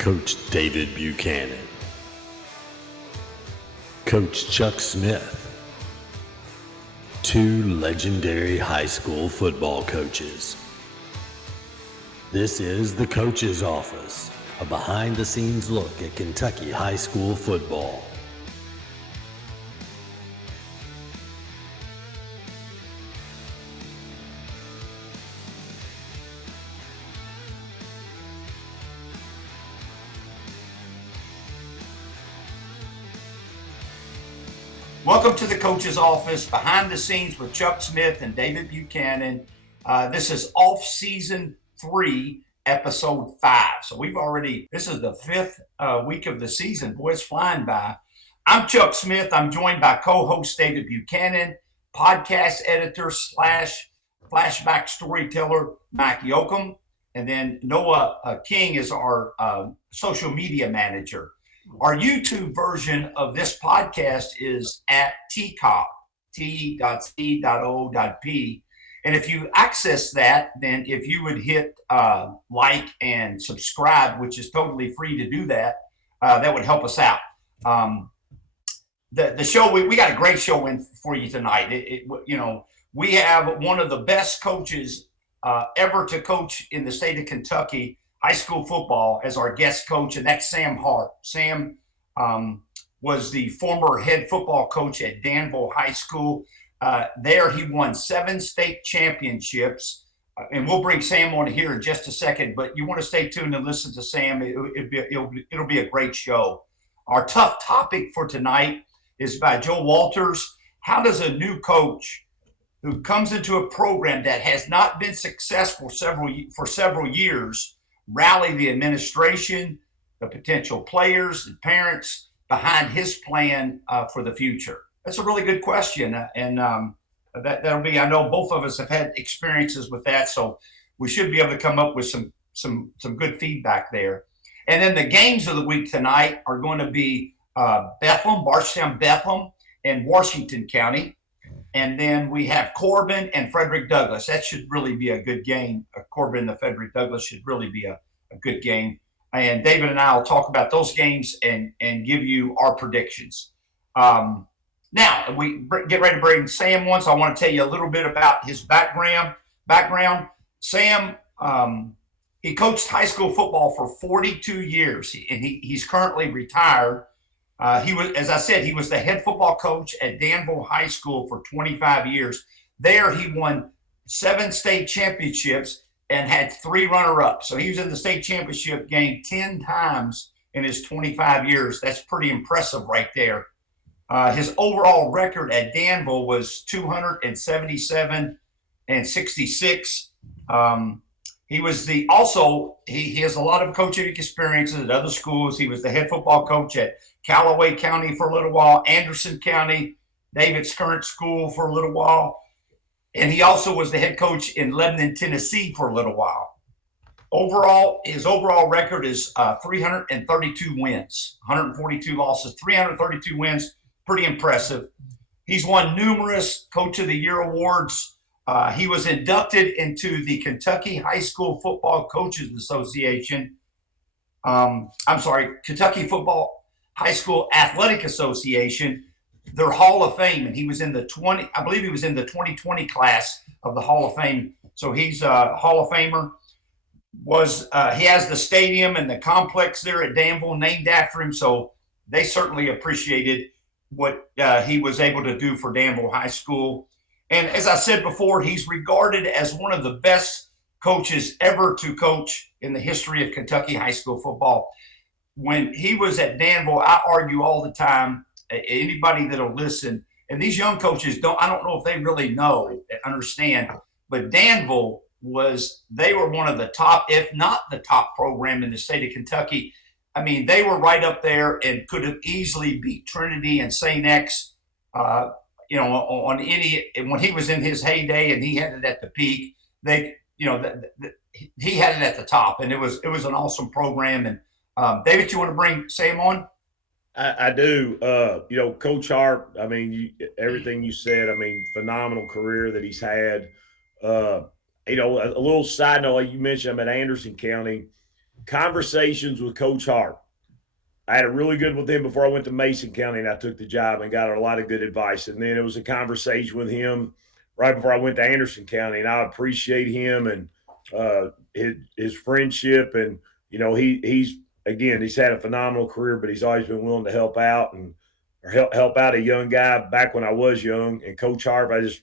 Coach David Buchanan, Coach Chuck Smith, two legendary high school football coaches. This is the Coach's Office, a behind-the-scenes look at Kentucky high school football. Welcome to the Coach's Office, behind the scenes with Chuck Smith and David Buchanan. This is off-season 3, episode 5. So this is the 5th week of the season. Boy, it's flying by. I'm Chuck Smith. I'm joined by co-host David Buchanan, podcast editor / flashback storyteller Mac Yoakum, and then Noah King is our social media manager. Our YouTube version of this podcast is at tcop, t.c.o.p. And if you access that, then if you would hit like and subscribe, which is totally free to do that, that would help us out. The show, we got a great show in for you tonight. We have one of the best coaches ever to coach in the state of Kentucky, high school football, as our guest coach, and that's Sam Harp. Sam was the former head football coach at Danville High School. There he won 7 state championships, and we'll bring Sam on here in just a second, but you want to stay tuned and listen to Sam. It'll be a great show. Our tough topic for tonight is by Joe Walters. How does a new coach who comes into a program that has not been successful for several years rally the administration, the potential players, and parents behind his plan for the future? That's a really good question, and that'll be. I know both of us have had experiences with that, so we should be able to come up with some good feedback there. And then the games of the week tonight are going to be Bardstown, Bethlehem, and Washington County. And then we have Corbin and Frederick Douglass. That should really be a good game. Corbin and the Frederick Douglass should really be a good game. And David and I will talk about those games and give you our predictions. Now, we get ready to bring Sam on, so I want to tell you a little bit about his background. Sam, he coached high school football for 42 years, and he's currently retired. He was, as I said, he was the head football coach at Danville High School for 25 years. There, he won 7 state championships and had 3 runner-ups. So he was in the state championship game 10 times in his 25 years. That's pretty impressive right there. His overall record at Danville was 277-66. He was he has a lot of coaching experiences at other schools. He was the head football coach at Calloway County for a little while, Anderson County, David's current school for a little while. And he also was the head coach in Lebanon, Tennessee for a little while. His overall record is 332 wins, 142 losses, 332 wins. Pretty impressive. He's won numerous Coach of the Year awards. He was inducted into the Kentucky High School Football Coaches Association. Kentucky Football High School Athletic Association, their Hall of Fame, and he was in the 2020 class of the Hall of Fame. So he's a Hall of Famer. He has the stadium and the complex there at Danville named after him, so they certainly appreciated what he was able to do for Danville High School. And as I said before, he's regarded as one of the best coaches ever to coach in the history of Kentucky high school football. When he was at Danville, I argue all the time, anybody that'll listen, and these young coaches I don't know if they really understand, but Danville they were one of the top, if not the top program in the state of Kentucky. I mean, they were right up there and could have easily beat Trinity and St. X, on any, when he was in his heyday and he had it at the peak, he had it at the top, and it was an awesome program. And David, you want to bring Sam on? I do. Coach Harp, I mean, everything you said, I mean, phenomenal career that he's had. A little side note, like you mentioned, I'm at Anderson County. conversations with Coach Harp. I had a really good with him before I went to Mason County and I took the job and got a lot of good advice. And then it was a conversation with him right before I went to Anderson County, and I appreciate him and his friendship. And he's had a phenomenal career, but he's always been willing to help out and help out a young guy back when I was young. And Coach Harp, I just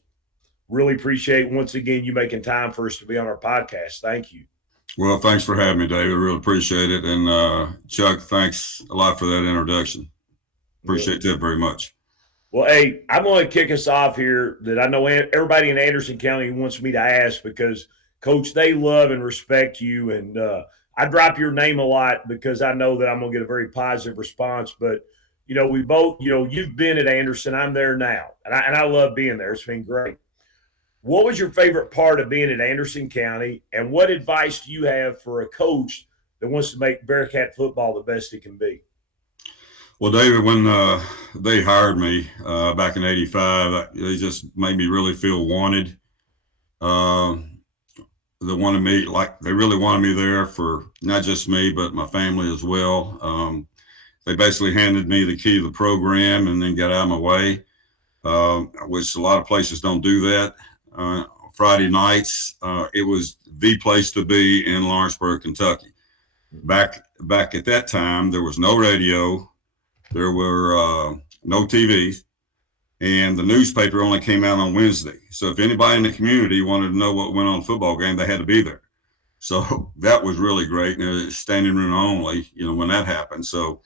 really appreciate once again you making time for us to be on our podcast. Thank you. Well, thanks for having me, David. Really appreciate it. And Chuck, thanks a lot for that introduction. Appreciate that very much. Well, hey, I'm going to kick us off here that I know everybody in Anderson County wants me to ask because, Coach, they love and respect you. And I drop your name a lot because I know that I'm going to get a very positive response. But, we both, you've been at Anderson. I'm there now. And I love being there. It's been great. What was your favorite part of being at Anderson County, and what advice do you have for a coach that wants to make Bearcat football the best it can be? Well, David, when they hired me back in '85, they just made me really feel wanted. They really wanted me there for not just me, but my family as well. They basically handed me the key to the program and then got out of my way, which a lot of places don't do that. Friday nights, it was the place to be in Lawrenceburg, Kentucky. Back at that time, there was no radio, there were no TVs, and the newspaper only came out on Wednesday. So if anybody in the community wanted to know what went on in the football game, they had to be there. So that was really great. And it was standing room only, when that happened. So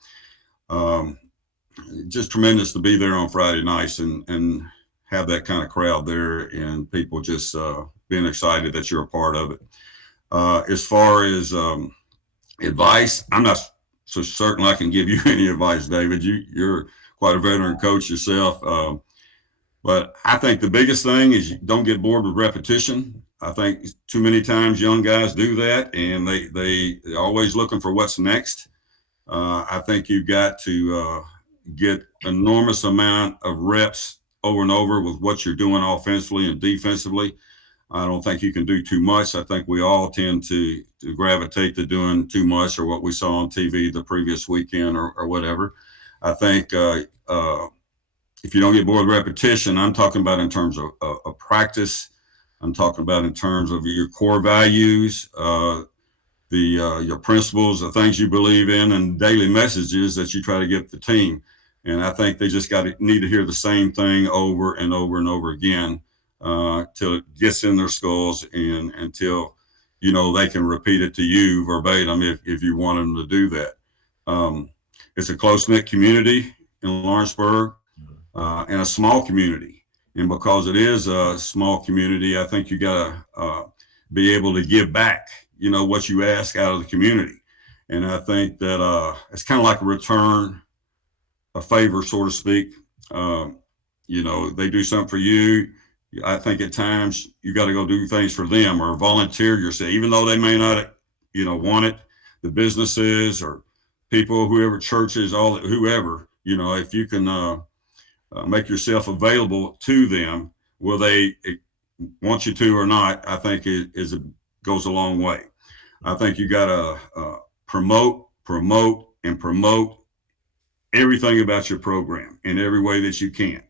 just tremendous to be there on Friday nights and have that kind of crowd there and people just being excited that you're a part of it. As far as advice, I'm not so certain I can give you any advice, David. You're quite a veteran coach yourself. But I think the biggest thing is you don't get bored with repetition. I think too many times young guys do that and they're always looking for what's next. I think you've got to get enormous amount of reps over and over with what you're doing offensively and defensively. I don't think you can do too much. I think we all tend to gravitate to doing too much, or what we saw on TV the previous weekend or whatever. I think if you don't get bored with repetition, I'm talking about in terms of practice. I'm talking about in terms of your core values, your principles, the things you believe in, and daily messages that you try to get the team. And I think they just need to hear the same thing over and over and over again till it gets in their skulls and until, they can repeat it to you verbatim if you want them to do that. It's a close-knit community in Lawrenceburg and a small community. And because it is a small community, I think you got to be able to give back, what you ask out of the community. And I think that it's kind of like a favor, so to speak. They do something for you. I think at times you got to go do things for them or volunteer yourself, even though they may not, want it. The businesses or people, whoever, churches, whoever, if you can make yourself available to them, will they want you to or not, I think it goes a long way. I think you got to promote everything about your program in every way that you can.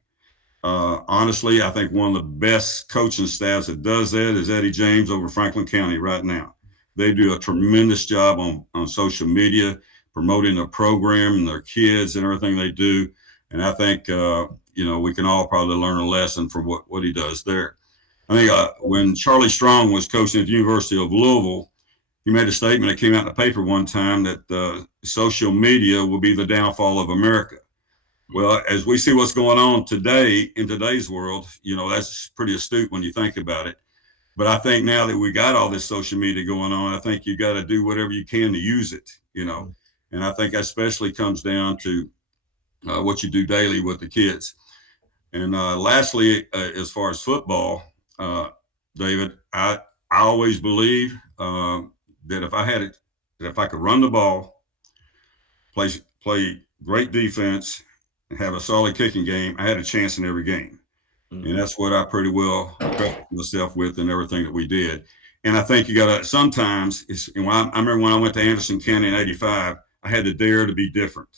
Honestly, I think one of the best coaching staffs that does that is Eddie James over Franklin County right now. They do a tremendous job on social media, promoting their program and their kids and everything they do. And I think, we can all probably learn a lesson from what he does there. I think when Charlie Strong was coaching at the University of Louisville, he made a statement that came out in the paper one time that social media will be the downfall of America. Well, as we see what's going on today in today's world, that's pretty astute when you think about it. But I think now that we got all this social media going on, I think you got to do whatever you can to use it, and I think that especially comes down to what you do daily with the kids. And lastly, as far as football, David, I always believe that if I could run the ball, play great defense, and have a solid kicking game, I had a chance in every game. Mm-hmm. And that's what I pretty well prepped myself with and everything that we did. And I think you got to sometimes, I remember when I went to Anderson County in 85, I had to dare to be different.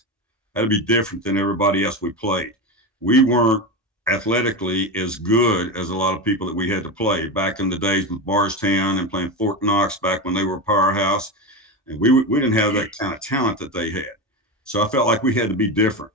I had to be different than everybody else we played. We weren't athletically as good as a lot of people that we had to play back in the days with Bardstown and playing Fort Knox back when they were a powerhouse. And we didn't have that kind of talent that they had. So I felt like we had to be different.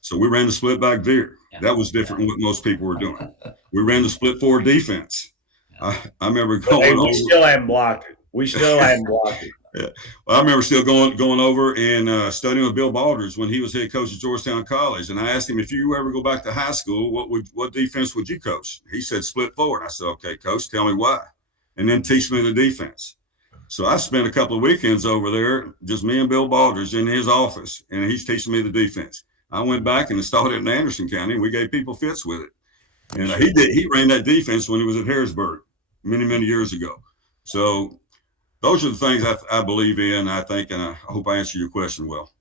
So we ran the split back veer. That was different than what most people were doing. We ran the split forward defense. I remember going over. Still haven't blocked it. We still haven't blocked it. Yeah. Well, I remember still going over and studying with Bill Ballard when he was head coach at Georgetown College. And I asked him, if you ever go back to high school, what defense would you coach? He said split forward. I said, okay, coach, tell me why. And then teach me the defense. So I spent a couple of weekends over there, just me and Bill Baldridge in his office, and he's teaching me the defense. I went back and installed it in Anderson County, and we gave people fits with it. And he ran that defense when he was at Harrisburg many, many years ago. So those are the things I believe in, I think, and I hope I answered your question well.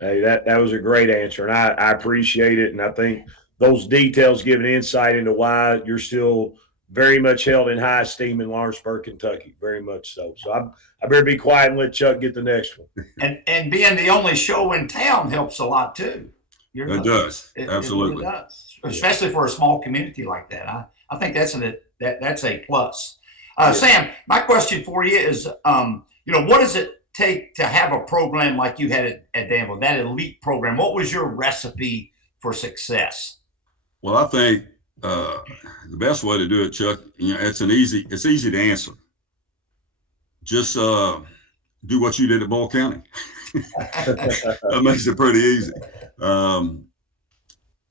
Hey, that was a great answer, and I appreciate it. And I think those details give an insight into why you're still very much held in high esteem in Lawrenceburg, Kentucky, very much so. So I better be quiet and let Chuck get the next one. And being the only show in town helps a lot too. It does. Absolutely. It really does, especially for a small community like that. I think that's a plus. Sam, my question for you is, what does it take to have a program like you had at Danville, that elite program? What was your recipe for success? Well, I think the best way to do it, Chuck, it's easy to answer. Just do what you did at Boyle County. That makes it pretty easy.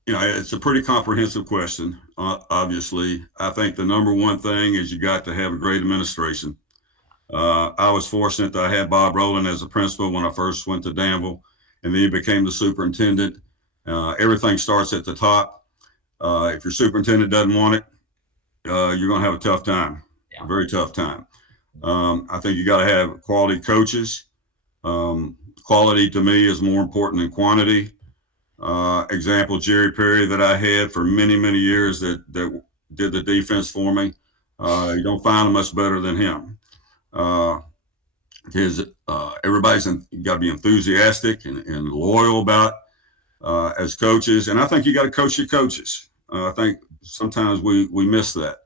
It's a pretty comprehensive question. Obviously, I think the number one thing is you got to have a great administration. I was fortunate that I had Bob Rowland as a principal when I first went to Danville, and then he became the superintendent. Everything starts at the top. If your superintendent doesn't want it, you're going to have a tough time, a very tough time. I think you got to have quality coaches. Quality to me is more important than quantity. Example, Jerry Perry that I had for many, many years that did the defense for me. You don't find them much better than him. Everybody's got to be enthusiastic and loyal about as coaches. And I think you got to coach your coaches. I think sometimes we miss that.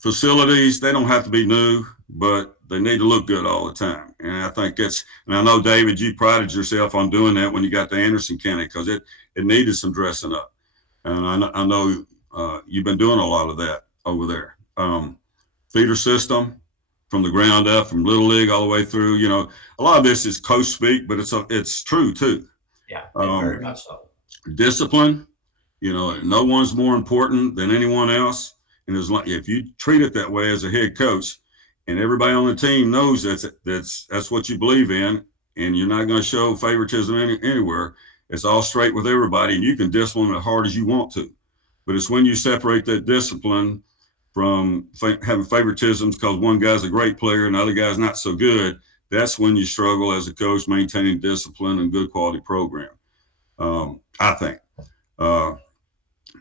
Facilities, they don't have to be new, but they need to look good all the time. And I think and I know, David, you prided yourself on doing that when you got to Anderson County because it needed some dressing up. And I know you've been doing a lot of that over there. Feeder system from the ground up, from Little League all the way through. A lot of this is coach speak, but it's true too. Yeah, very much so. Discipline, no one's more important than anyone else. And if you treat it that way as a head coach, and everybody on the team knows that's what you believe in, and you're not going to show favoritism anywhere. It's all straight with everybody, and you can discipline as hard as you want to. But it's when you separate that discipline from having favoritisms because one guy's a great player and the other guy's not so good, that's when you struggle as a coach maintaining discipline and good quality program. I think.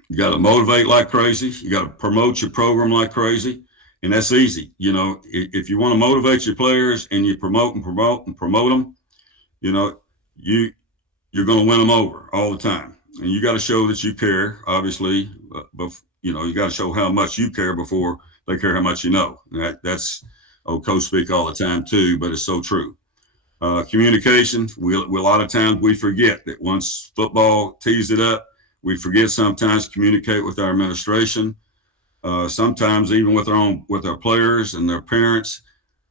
You got to motivate like crazy. You got to promote your program like crazy. And that's easy. If you want to motivate your players and you promote them, you're going to win them over all the time. And you got to show that you care, obviously, but you got to show how much you care before they care how much you know. That's coach speak all the time too, but it's so true. Communication, we a lot of times we forget that once football tees it up, we forget sometimes to communicate with our administration. Sometimes even with our players and their parents.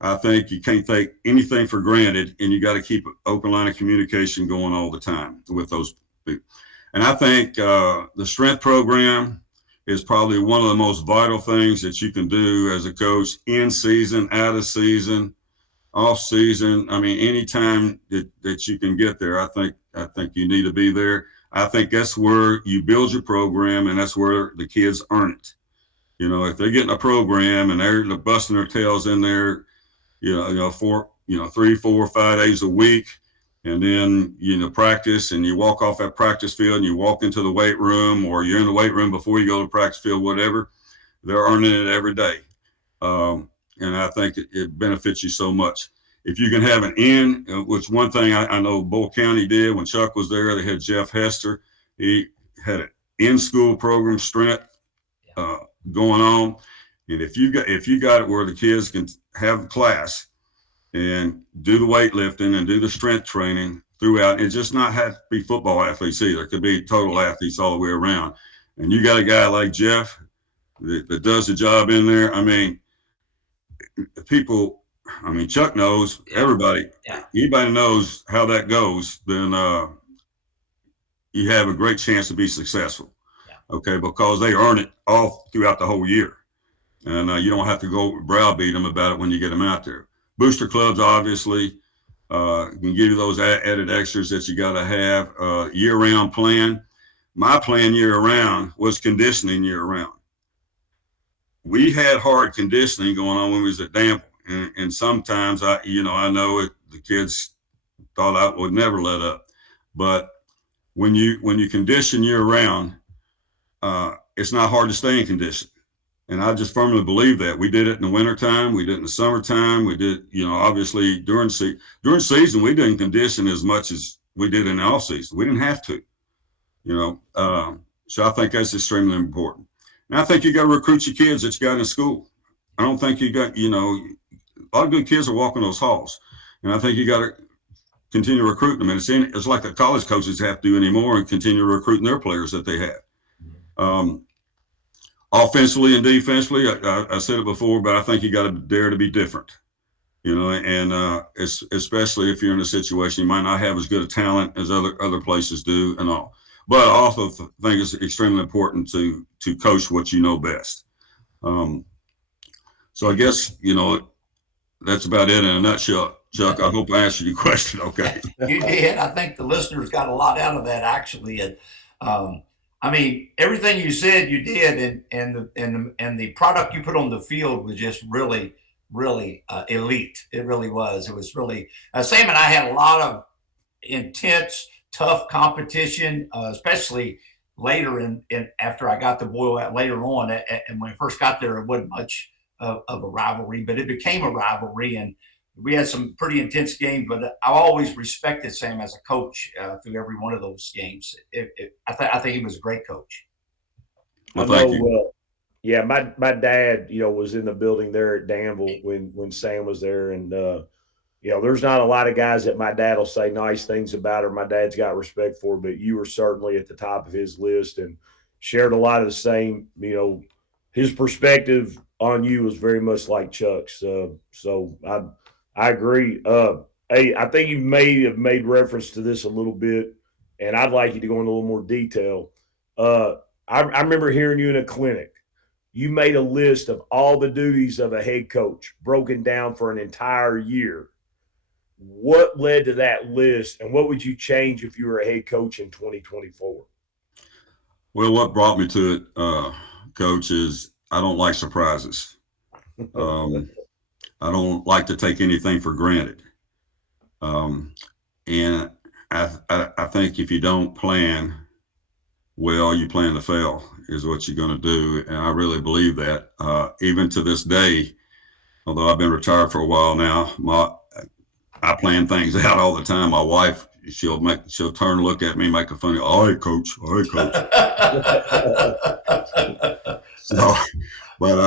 I think you can't take anything for granted, and you got to keep an open line of communication going all the time with those people. And I think the strength program is probably one of the most vital things that you can do as a coach in season, out of season, off season. I mean, anytime that you can get there, I think you need to be there. I think that's where you build your program, and that's where the kids earn it. If they're getting a program and they're busting their tails in there, 3, 4, 5 days a week, and then, practice, and you walk off that practice field and you walk into the weight room, or you're in the weight room before you go to the practice field, whatever, they're earning it every day. and I think it benefits you so much. If you can have an in, which one thing I know Boyle County did when Chuck was there, they had Jeff Hester. He had an in-school program strength going on, and if you got it where the kids can have a class and do the weightlifting and do the strength training throughout, it just not have to be football athletes either. It could be total athletes all the way around. And you got a guy like Jeff that does the job in there. I mean, Chuck knows, everybody, anybody knows how that goes, then you have a great chance to be successful. Okay, because they earn it all throughout the whole year. And you don't have to go browbeat them about it when you get them out there. Booster clubs, obviously, can give you those added extras that you got to have. Year-round plan. My plan year-round was conditioning year-round. We had hard conditioning going on when we was at Danville. And sometimes I know the kids thought I would never let up. But when you condition year-round, it's not hard to stay in condition. And I just firmly believe that. We did it in the wintertime. We did it in the summertime. We did, obviously during season, we didn't condition as much as we did in the off season. We didn't have to, so I think that's extremely important. And I think you got to recruit your kids that you got in school. I don't think you got, a lot of good kids are walking those halls. And I think you got to continue recruiting them. And it's like the college coaches have to do anymore and continue recruiting their players that they have. Offensively and defensively, I said it before, but I think you got to dare to be different, and especially if you're in a situation you might not have as good a talent as other places do and all. But I also think it's extremely important to coach what you know best. So I guess, that's about it in a nutshell. Chuck, I hope I answered your question okay. You did. I think the listeners got a lot out of that, actually. And everything you said, you did, and the product you put on the field was just really, really elite. It really was. It was really. Sam and I had a lot of intense, tough competition, especially later in after I got to Boyle later on. And when I first got there, it wasn't much of a rivalry, but it became a rivalry, and we had some pretty intense games. But I always respected Sam as a coach through every one of those games. I think he was a great coach. Well, thank you. Yeah, my dad, was in the building there at Danville when Sam was there, and there's not a lot of guys that my dad will say nice things about or my dad's got respect for, but you were certainly at the top of his list and shared a lot of the same. His perspective on you was very much like Chuck's. So I agree. Hey, I think you may have made reference to this a little bit, and I'd like you to go into a little more detail. I remember hearing you in a clinic. You made a list of all the duties of a head coach broken down for an entire year. What led to that list, and what would you change if you were a head coach in 2024? Well, what brought me to it, Coach, is I don't like surprises. I don't like to take anything for granted. And I think if you don't plan well, you plan to fail is what you're going to do. And I really believe that. Even to this day, although I've been retired for a while now, I plan things out all the time. My wife, she'll turn and look at me, make a funny, all right, coach. So, but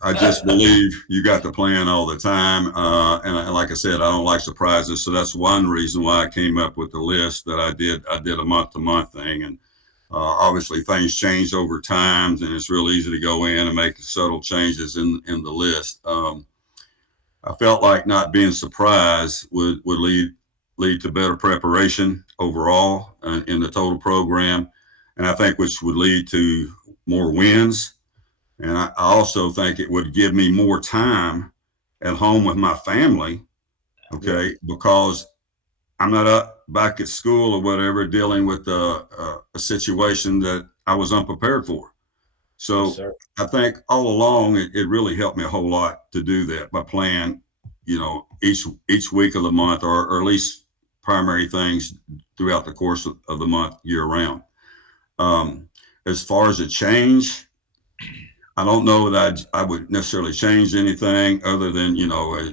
I just believe you got to plan all the time. And like I said, I don't like surprises. So that's one reason why I came up with the list that I did. I did a month-to-month thing. And obviously things change over time, and it's real easy to go in and make subtle changes in the list. I felt like not being surprised would lead to better preparation overall in the total program. And I think which would lead to more wins. And I also think it would give me more time at home with my family, okay, because I'm not back at school or whatever dealing with a situation that I was unprepared for. So yes, I think all along it really helped me a whole lot to do that by playing, each week of the month or at least primary things throughout the course of the month year round. As far as a change, I don't know that I would necessarily change anything other than,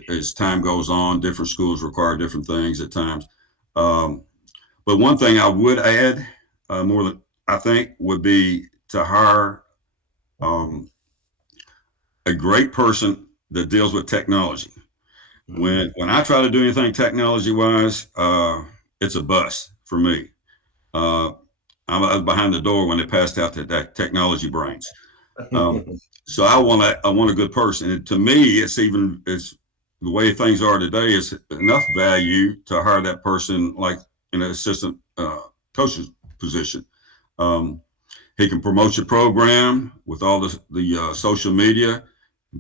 as time goes on, different schools require different things at times. But one thing I would add, more than I think, would be to hire a great person that deals with technology. When I try to do anything technology wise, it's a bust for me. I'm behind the door when they passed out that technology brains. So I want a good person. And to me, it's the way things are today is enough value to hire that person, like in an assistant coach's position. He can promote your program with all the social media,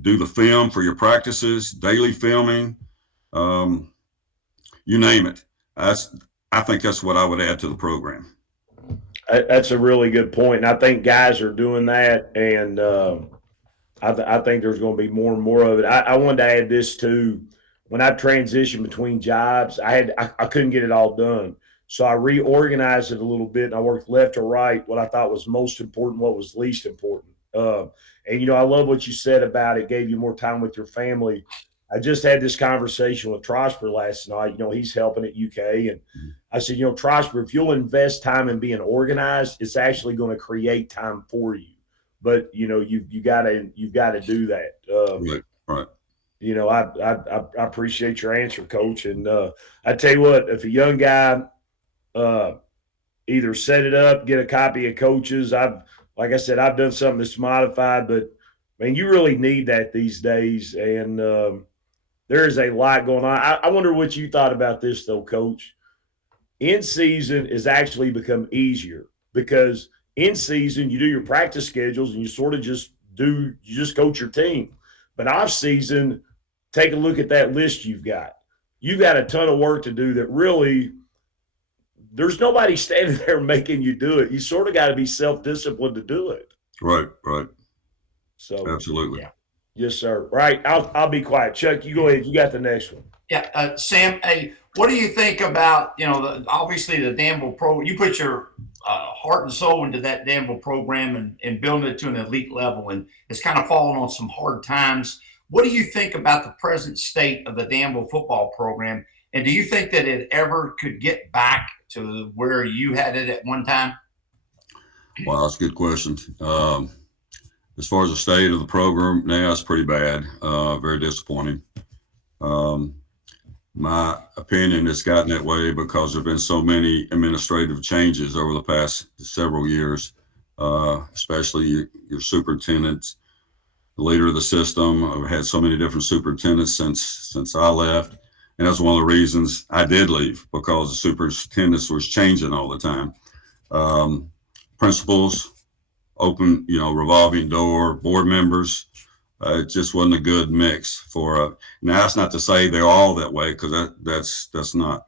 do the film for your practices, daily filming, you name it. I think that's what I would add to the program. That's a really good point. And I think guys are doing that. And I think there's going to be more and more of it. I wanted to add this too. When I transitioned between jobs, I couldn't get it all done. So I reorganized it a little bit, and I worked left or right, what I thought was most important, what was least important. And, I love what you said about it gave you more time with your family. I just had this conversation with Trosper last night. He's helping at UK. And I said, Trosper, if you'll invest time in being organized, it's actually going to create time for you. But, you've got to do that. Right. I appreciate your answer, Coach. And I tell you what, if a young guy either set it up, get a copy of Coach's, like I said, I've done something that's modified, but man, you really need that these days. And there is a lot going on. I wonder what you thought about this though, Coach. In season has actually become easier because in season you do your practice schedules and you sort of just coach your team. But off season, take a look at that list you've got. You've got a ton of work to do that really there's nobody standing there making you do it. You sort of got to be self-disciplined to do it. Right. So absolutely. Yeah. Yes, sir. Right. I'll be quiet. Chuck, you go ahead. You got the next one. Yeah. Sam, hey, what do you think about, obviously the Danville program? You put your heart and soul into that Danville program and building it to an elite level, and it's kind of fallen on some hard times. What do you think about the present state of the Danville football program? And do you think that it ever could get back to where you had it at one time? Wow, that's a good question. As far as the state of the program now, it's pretty bad, very disappointing. My opinion, it's gotten that way because there have been so many administrative changes over the past several years, especially your superintendents, the leader of the system. I've had so many different superintendents since I left. And that's one of the reasons I did leave, because the superintendents was changing all the time. Principals, open, revolving door, board members. It just wasn't a good mix for. Now that's not to say they're all that way, because that's not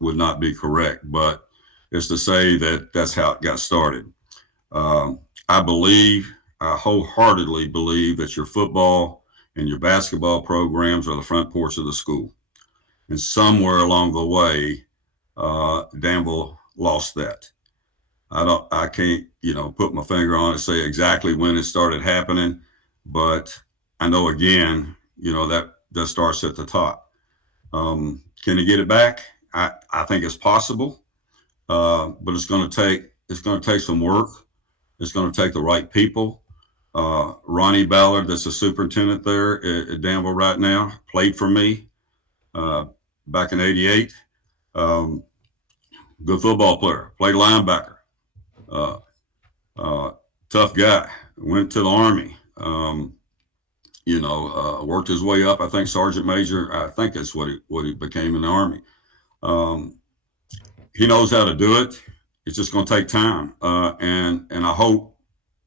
would not be correct. But it's to say that that's how it got started. I wholeheartedly believe that your football and your basketball programs are the front porch of the school. And somewhere along the way, Danville lost that. I can't, put my finger on it and say exactly when it started happening, but I know again, that starts at the top. Can you get it back? I think it's possible, but it's going to take some work. It's going to take the right people. Ronnie Ballard, that's the superintendent there at Danville right now, played for me. Back in '88, good football player, played linebacker, tough guy, went to the Army, worked his way up. I think Sergeant Major, I think that's what he became in the Army. He knows how to do it. It's just going to take time. And I hope,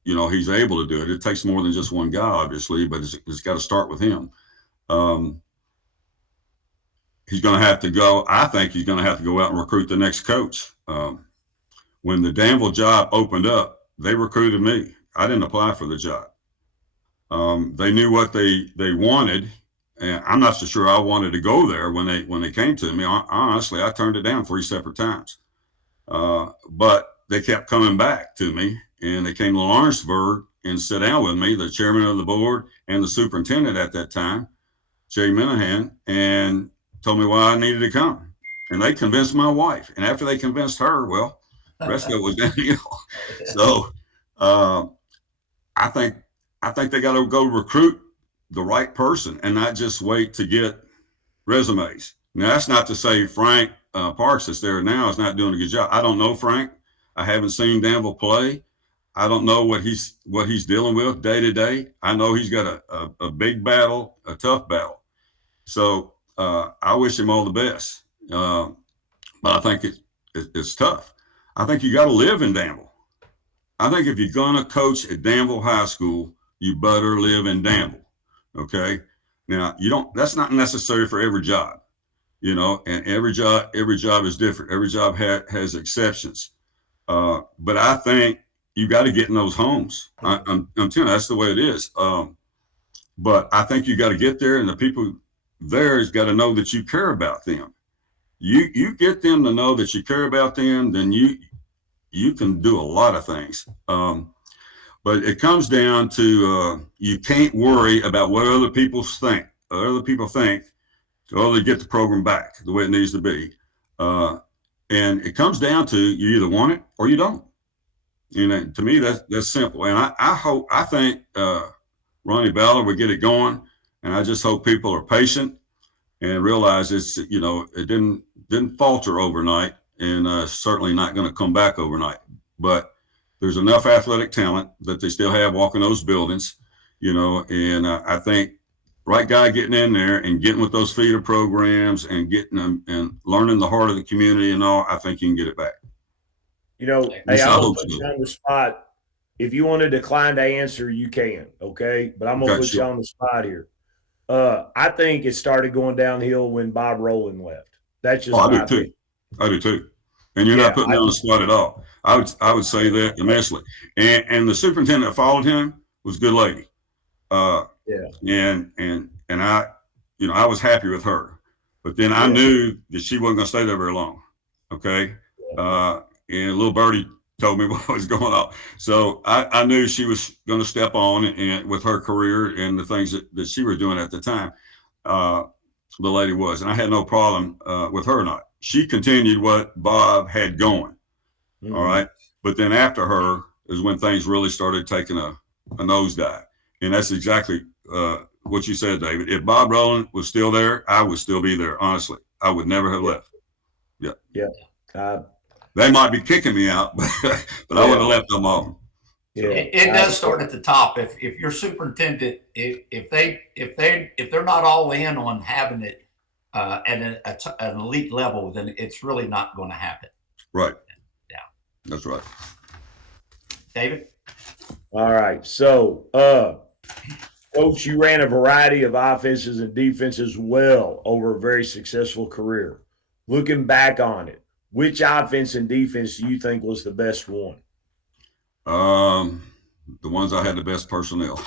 he's able to do it. It takes more than just one guy, obviously, but it's got to start with him. He's going to have to go. I think he's going to have to go out and recruit the next coach. When the Danville job opened up, they recruited me. I didn't apply for the job. They knew what they wanted, and I'm not so sure I wanted to go there when they came to me. Honestly, I turned it down 3 separate times. But they kept coming back to me, and they came to Lawrenceburg and sit down with me, the chairman of the board and the superintendent at that time, Jay Minahan, and told me why I needed to come. And they convinced my wife. And after they convinced her, well, the rest of it was downhill. So I think they got to go recruit the right person and not just wait to get resumes. Now, that's not to say Frank Parks that's there now is not doing a good job. I don't know Frank. I haven't seen Danville play. I don't know what he's dealing with day to day. I know he's got a big battle, a tough battle. So I wish him all the best. But I think it's tough. I think you got to live in Danville. I think if you're going to coach at Danville High School, you better live in Danville. Okay. Now that's not necessary for every job, and every job is different. Every job has exceptions. But I think you got to get in those homes. I'm telling you, that's the way it is. But I think you got to get there, and the people there has got to know that you care about them. You get them to know that you care about them, then you can do a lot of things. But it comes down to you can't worry about what other people think. To get the program back the way it needs to be. And it comes down to you either want it or you don't. To me, that's simple. And I think Ronnie Ballard will get it going. And I just hope people are patient and realize it didn't falter overnight, and certainly not going to come back overnight. But there's enough athletic talent that they still have walking those buildings, and I think right guy getting in there and getting with those feeder programs and getting them and learning the heart of the community and all, I think you can get it back. Hey, I'm going to put you on the spot. If you want to decline to answer, you can, okay? But I'm going to put you on the spot here. I think it started going downhill when Bob Rowland left. That's just I do too. And you're not putting me on the spot at all. I would say that immensely. And the superintendent that followed him was a good lady. And I was happy with her. But then I knew that she wasn't going to stay there very long. Okay. And little birdie told me what was going on. So I knew she was going to step on and with her career and the things that she was doing at the time. The lady was, and I had no problem with her or not. She continued what Bob had going. Mm-hmm. All right. But then after her is when things really started taking a nosedive. And that's exactly what you said, David. If Bob Rowland was still there, I would still be there. Honestly, I would never have left. Yeah. Yeah. They might be kicking me out, but I wouldn't have left them all. Yeah. It does start at the top. If your superintendent, if they're not all in on having it at an elite level, then it's really not going to happen. Right. Yeah. That's right. David? All right. So, Coach, you ran a variety of offenses and defenses well over a very successful career. Looking back on it, which offense and defense do you think was the best one? The ones I had the best personnel.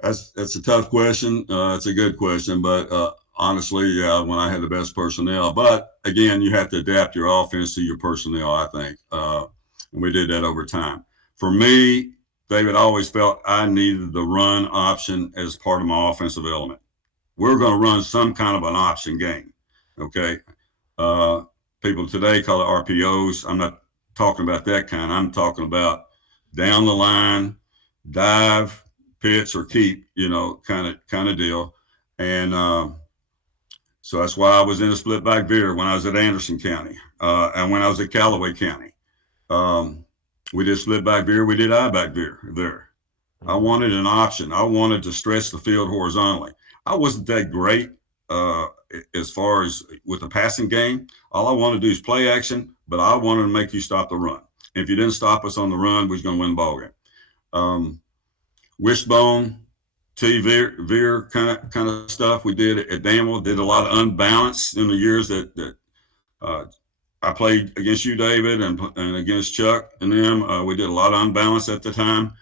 That's a tough question. It's a good question, but honestly, when I had the best personnel. But again, you have to adapt your offense to your personnel, I think. And we did that over time. For me, David, I always felt I needed the run option as part of my offensive element. We're going to run some kind of an option game. Okay. People today call it RPOs. I'm not talking about that kind. I'm talking about down the line, dive, pitch, or keep, kind of deal. And so that's why I was in a split back veer when I was at Anderson County and when I was at Calloway County. We did split back veer. We did I back veer there. I wanted an option. I wanted to stretch the field horizontally. I wasn't that great as far as with the passing game. All I wanted to do is play action, but I wanted to make you stop the run. And if you didn't stop us on the run, we was going to win the ball game. Wishbone, veer kind of stuff we did at Danville. Did a lot of unbalance in the years that I played against you, David, and against Chuck and them. We did a lot of unbalance at the time.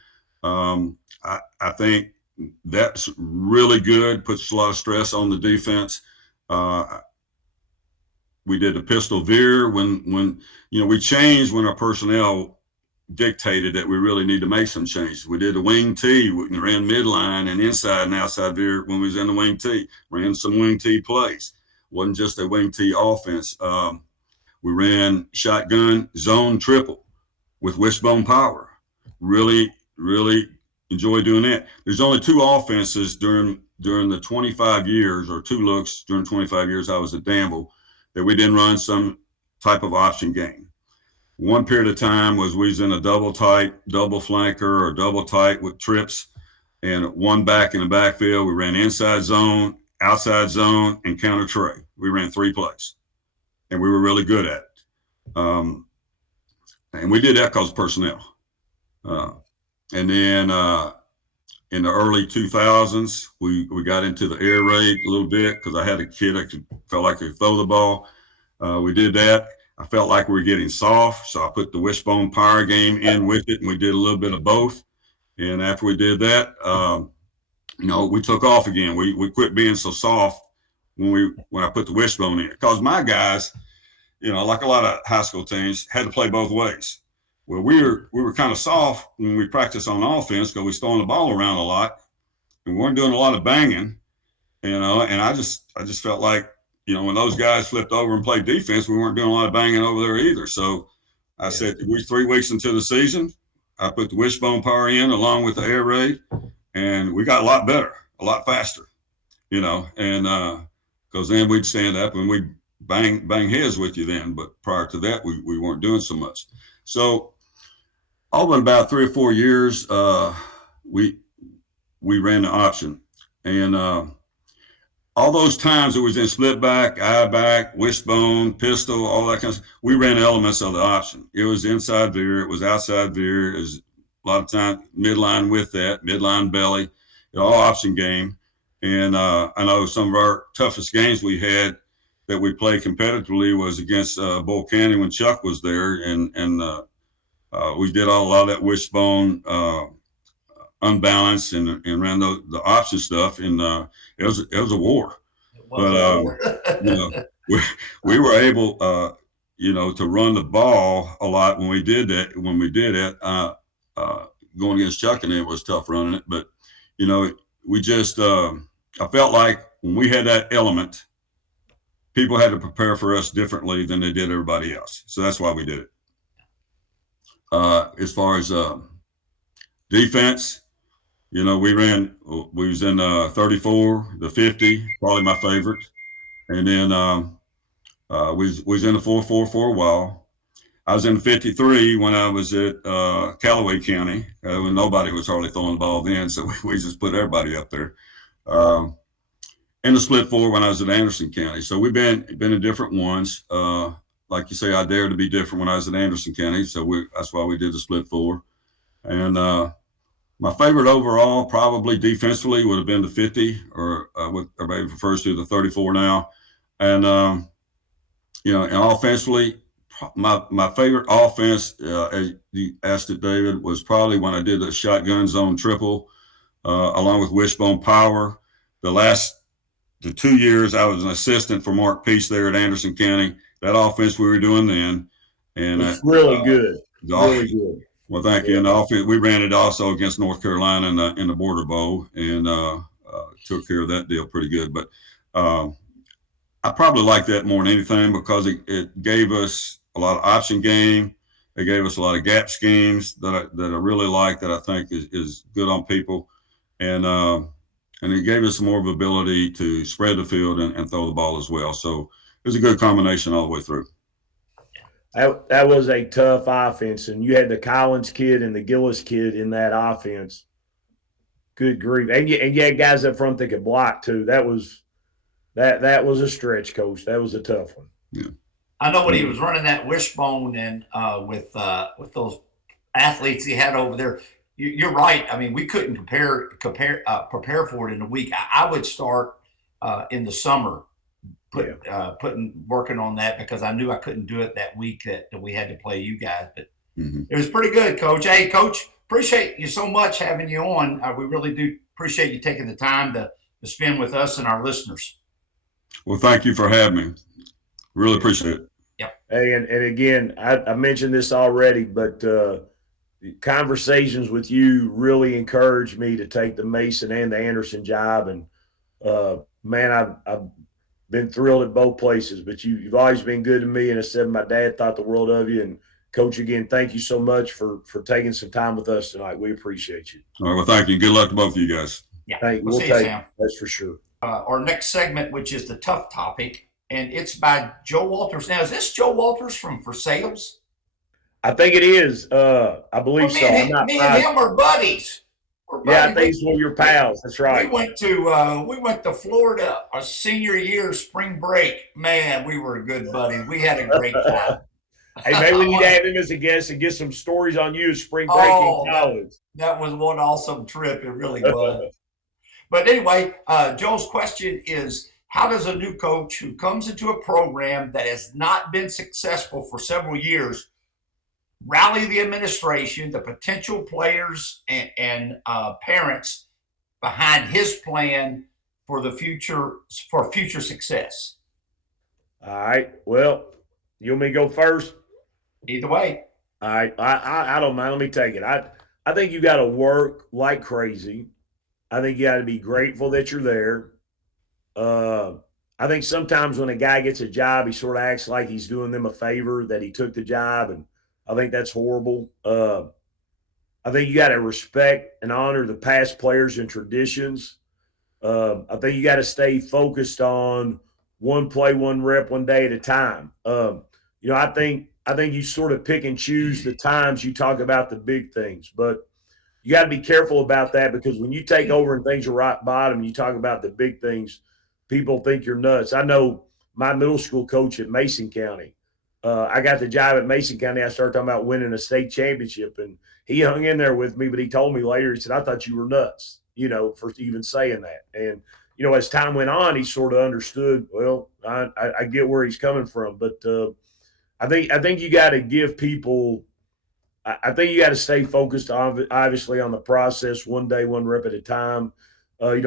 I think that's really good, puts a lot of stress on the defense. we did the pistol veer when we changed when our personnel dictated that we really need to make some changes. We did the wing T, we ran midline and inside and outside veer when we was in the wing T, ran some wing T plays. Wasn't just a wing T offense. We ran shotgun zone triple with wishbone power. Really, really enjoy doing that. There's only two offenses during the 25 years, or two looks during 25 years I was at Danville, that we didn't run some type of option game. One period of time was we was in a double tight, double flanker, or double tight with trips, and one back in the backfield. We ran inside zone, outside zone, and counter tray. We ran 3 plays, and we were really good at it. And we did that because of personnel. And then in the early 2000s, we got into the air raid a little bit because I had a kid that felt like he could throw the ball. We did that. I felt like we were getting soft, so I put the wishbone power game in with it, and we did a little bit of both. And after we did that, we took off again. We quit being so soft when I put the wishbone in, because my guys, like a lot of high school teams, had to play both ways. Well, we were kind of soft when we practiced on offense because we was throwing the ball around a lot, and we weren't doing a lot of banging, and I just felt like, when those guys flipped over and played defense, we weren't doing a lot of banging over there either. So I said, we're 3 weeks into the season, I put the wishbone power in along with the air raid, and we got a lot better, a lot faster, and because then we'd stand up and we'd bang heads with you then. But prior to that, we weren't doing so much. So all in about 3 or 4 years, we ran the option, and all those times it was in split back, eye back, wishbone, pistol, all that kind of stuff. We ran elements of the option. It was inside veer, it was outside veer, it was a lot of time midline with that, midline belly, all option game. And I know some of our toughest games we had that we played competitively was against Buchanan when Chuck was there, and we did a lot of that wishbone unbalanced and ran the option stuff, and it was a war. But we were able to run the ball a lot when we did that. When we did it, going against Chuck, and it was tough running it. But we just I felt like when we had that element, people had to prepare for us differently than they did everybody else. So that's why we did it. As far as defense, we was in 34, the 50, probably my favorite. And then we was in the 4-4 for a while. I was in 53 when I was at Calloway County, when nobody was hardly throwing the ball then, so we just put everybody up there. And the split 4 when I was at Anderson County. So we've been in different ones. Like you say, I dared to be different when I was at Anderson County, so that's why we did the split 4. And my favorite overall, probably defensively, would have been the 50, or what everybody refers to the 34 now. And and offensively, my favorite offense, as you asked it, David, was probably when I did the shotgun zone triple, along with wishbone power. The 2 years I was an assistant for Mark Peace there at Anderson County. That offense we were doing then, and it's really good. Really good. Well, thank you. And the offense, we ran it also against North Carolina in the Border Bowl, and took care of that deal pretty good. But I probably like that more than anything because it gave us a lot of option game. It gave us a lot of gap schemes that I really like, that I think is good on people, and it gave us more of ability to spread the field and throw the ball as well. So it was a good combination all the way through. That was a tough offense, and you had the Collins kid and the Gillis kid in that offense. Good grief. And you had guys up front that could block too. That was a stretch, Coach. That was a tough one. Yeah. I know when he was running that wishbone and with those athletes he had over there, you're right. I mean, we couldn't prepare for it in a week. I would start in the summer working on that, because I knew I couldn't do it that week that we had to play you guys. But It was pretty good, Coach. Hey, Coach, appreciate you so much having you on. We really do appreciate you taking the time to spend with us and our listeners. Well, thank you for having me. Really appreciate it. Yep. Hey, and again, I mentioned this already, but conversations with you really encouraged me to take the Mason and the Anderson job. And man, I've been thrilled at both places. But you've always been good to me, and I said my dad thought the world of you. And Coach, again, thank you so much for taking some time with us tonight. We appreciate you. All right, well, thank you. Good luck to both of you guys. Yeah, We'll see you, take Sam. it. That's for sure. Our next segment, which is the tough topic, and it's by Joe Walters. Now, is this Joe Walters from For Sales? I think it is. I believe so. Me and him are buddies. Yeah, I think it's one of your pals. That's right. We went to Florida our senior year spring break. Man, we were good buddies. We had a great time. Hey, maybe we need to have him as a guest and get some stories on you at spring break in college. That was one awesome trip. It really was. But anyway, Joe's question is, how does a new coach who comes into a program that has not been successful for several years rally the administration, the potential players, and parents behind his plan for the future, for future success? All right. Well, you want me to go first? Either way. All right. I don't mind. Let me take it. I think you got to work like crazy. I think you got to be grateful that you're there. I think sometimes when a guy gets a job, he sort of acts like he's doing them a favor that he took the job, and I think that's horrible. I think you got to respect and honor the past players and traditions. I think you got to stay focused on one play, one rep, one day at a time. I think you sort of pick and choose the times you talk about the big things, but you got to be careful about that, because when you take over and things are rock bottom, you talk about the big things, people think you're nuts. I know my middle school coach at Mason County. I got the job at Mason County. I started talking about winning a state championship, and he hung in there with me, but he told me later, he said, I thought you were nuts, for even saying that. And, as time went on, he sort of understood, well, I get where he's coming from. But I think you got to give people – I think you got to stay focused, obviously, on the process, one day, one rep at a time.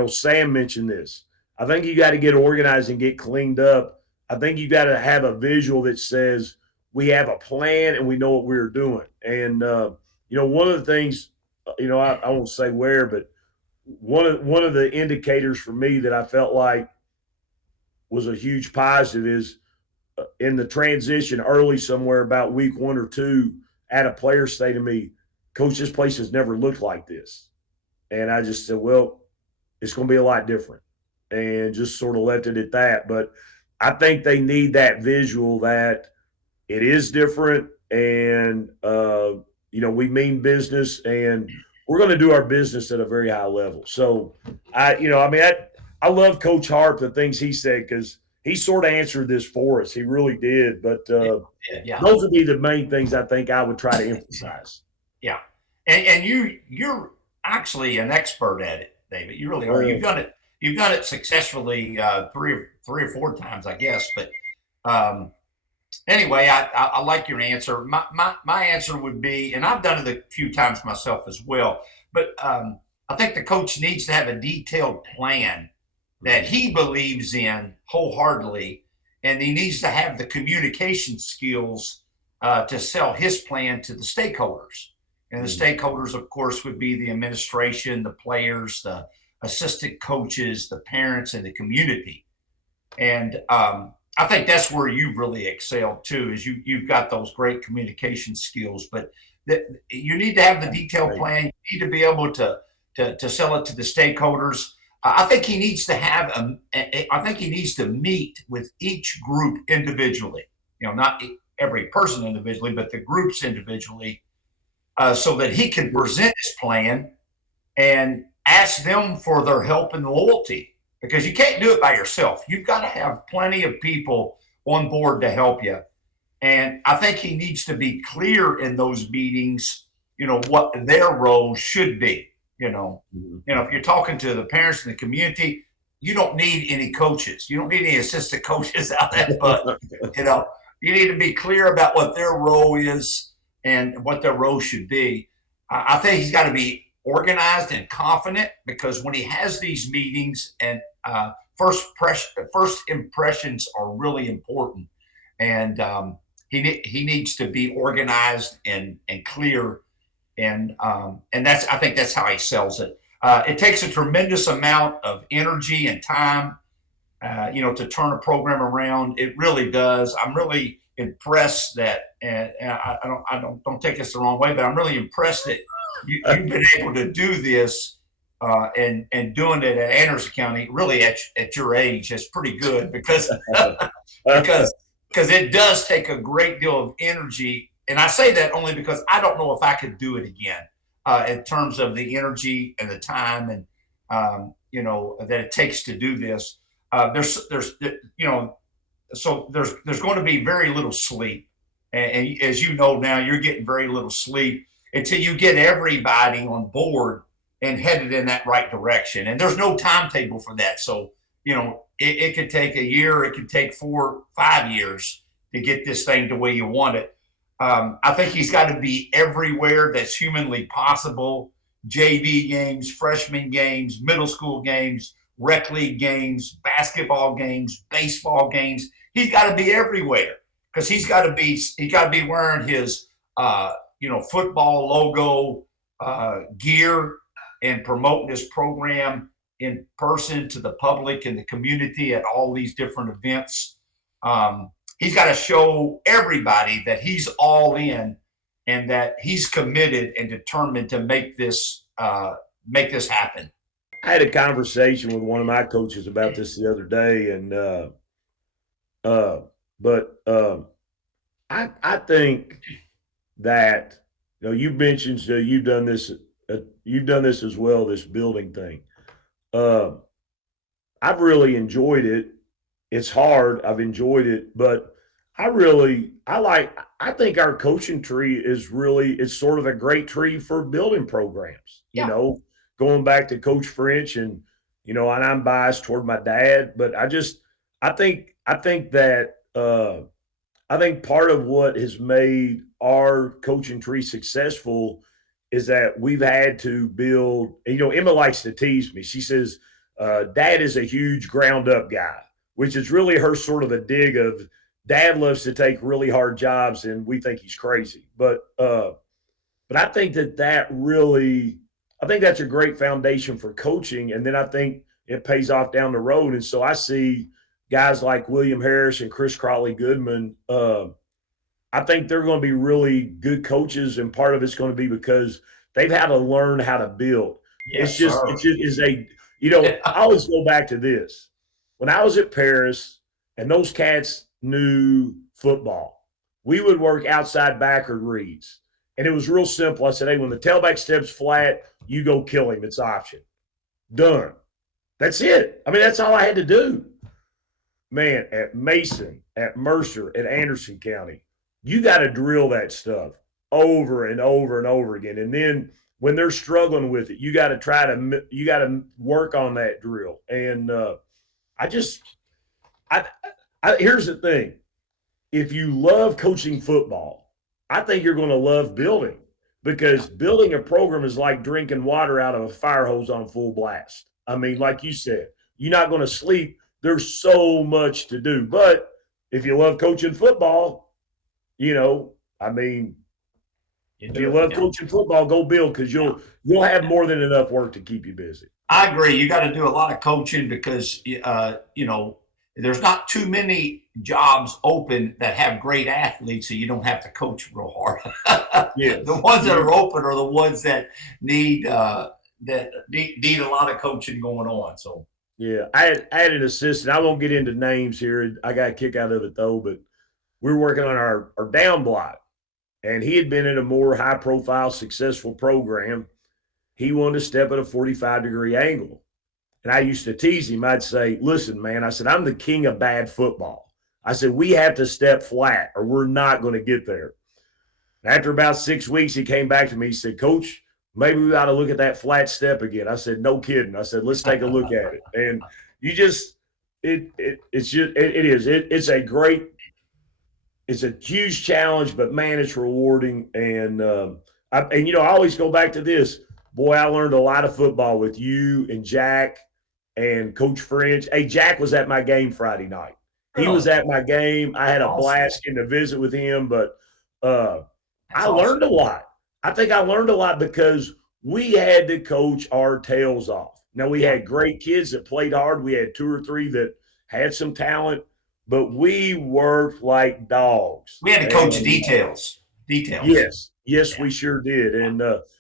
Sam mentioned this. I think you got to get organized and get cleaned up. I think you got to have a visual that says we have a plan and we know what we're doing. And, one of the things, I won't say where, but one of the indicators for me that I felt like was a huge positive is in the transition early somewhere about week 1 or 2, I had a player say to me, Coach, this place has never looked like this. And I just said, well, it's going to be a lot different, and just sort of left it at that. But I think they need that visual that it is different, and, we mean business, and we're going to do our business at a very high level. So, I love Coach Harp, the things he said, because he sort of answered this for us. He really did. But those would be the main things I think I would try to emphasize. Yeah. And you're actually an expert at it, David. You really are. You've done it successfully 3 or 4 times, I guess. But anyway, I like your answer. My answer would be, and I've done it a few times myself as well, but I think the coach needs to have a detailed plan that he believes in wholeheartedly, and he needs to have the communication skills to sell his plan to the stakeholders. And the stakeholders, of course, would be the administration, the players, the assistant coaches, the parents, and the community. And I think that's where you really excel too, is you've got those great communication skills. But you need to have the detailed plan. You need to be able to sell it to the stakeholders. I think he needs to have I think he needs to meet with each group individually. Not every person individually, but the groups individually, so that he can present his plan and ask them for their help and loyalty. Because you can't do it by yourself. You've got to have plenty of people on board to help you. And I think he needs to be clear in those meetings, what their role should be. If you're talking to the parents in the community, you don't need any coaches. You don't need any assistant coaches out there. But, you need to be clear about what their role is and what their role should be. I think he's got to be organized and confident, because when he has these meetings, and first impressions are really important. and he needs to be organized and clear, and I think that's how he sells it. It takes a tremendous amount of energy and time, to turn a program around. It really does. I'm really impressed that, and I don't take this the wrong way, but I'm really impressed that you've been able to do this, and doing it at Anderson County, really at your age. It's pretty good because it does take a great deal of energy. And I say that only because I don't know if I could do it again, in terms of the energy and the time and, that it takes to do this. There's going to be very little sleep. And as you know now, you're getting very little sleep until you get everybody on board and headed in that right direction. And there's no timetable for that. So, it could take a year, it could take 4, 5 years to get this thing the way you want it. I think he's got to be everywhere that's humanly possible. JV games, freshman games, middle school games, rec league games, basketball games, baseball games. He's got to be everywhere because he's got to be wearing his, football logo gear and promoting his program in person to the public and the community at all these different events. He's got to show everybody that he's all in and that he's committed and determined to make this happen. I had a conversation with one of my coaches about this the other day, and I think that you mentioned you've done this as well, this building thing. I've really enjoyed it. It's hard. I've enjoyed it, but I think our coaching tree it's sort of a great tree for building programs, going back to Coach French and I'm biased toward my dad, but I think part of what has made our coaching tree successful is that we've had to build, Emma likes to tease me. She says, Dad is a huge ground up guy, which is really her sort of a dig of Dad loves to take really hard jobs and we think he's crazy. But I think that's a great foundation for coaching. And then I think it pays off down the road. And so I see guys like William Harris and Chris Crawley-Goodman. I think they're going to be really good coaches. And part of it's going to be because they've had to learn how to build. Yes, I always go back to this. When I was at Paris and those cats knew football, we would work outside backward reads. And it was real simple. I said, hey, when the tailback steps flat, you go kill him. It's option. Done. That's it. I mean, that's all I had to do. Man, at Mason, at Mercer, at Anderson County, you got to drill that stuff over and over and over again. And then when they're struggling with it, you got to work on that drill. And here's the thing. If you love coaching football, I think you're going to love building, because building a program is like drinking water out of a fire hose on full blast. I mean, like you said, you're not going to sleep. There's so much to do. But if you love coaching football, if you love coaching football, go build, because you'll have more than enough work to keep you busy. I agree. You got to do a lot of coaching because, there's not too many jobs open that have great athletes, so you don't have to coach real hard. Yes. The ones that are open are the ones that need a lot of coaching going on. So yeah, I had an assistant. I won't get into names here. I got a kick out of it though, but we were working on our down block, and he had been in a more high-profile, successful program. He wanted to step at a 45-degree angle. And I used to tease him. I'd say, listen, man, I said, I'm the king of bad football. I said, we have to step flat or we're not going to get there. And after about 6 weeks, he came back to me. He said, Coach, maybe we ought to look at that flat step again. I said, no kidding. I said, let's take a look at it. And it's a huge challenge, but man, it's rewarding. And I always go back to this. Boy, I learned a lot of football with you and Jack and Coach French. Hey, Jack was at my game Friday night. He was at my game. I had a Awesome. blast getting to visit with him, but I awesome. learned a lot. I think I learned a lot because we had to coach our tails off. Now, we had great kids that played hard. We had 2 or 3 that had some talent, but we worked like dogs. We had to coach details. Yes, we sure did. And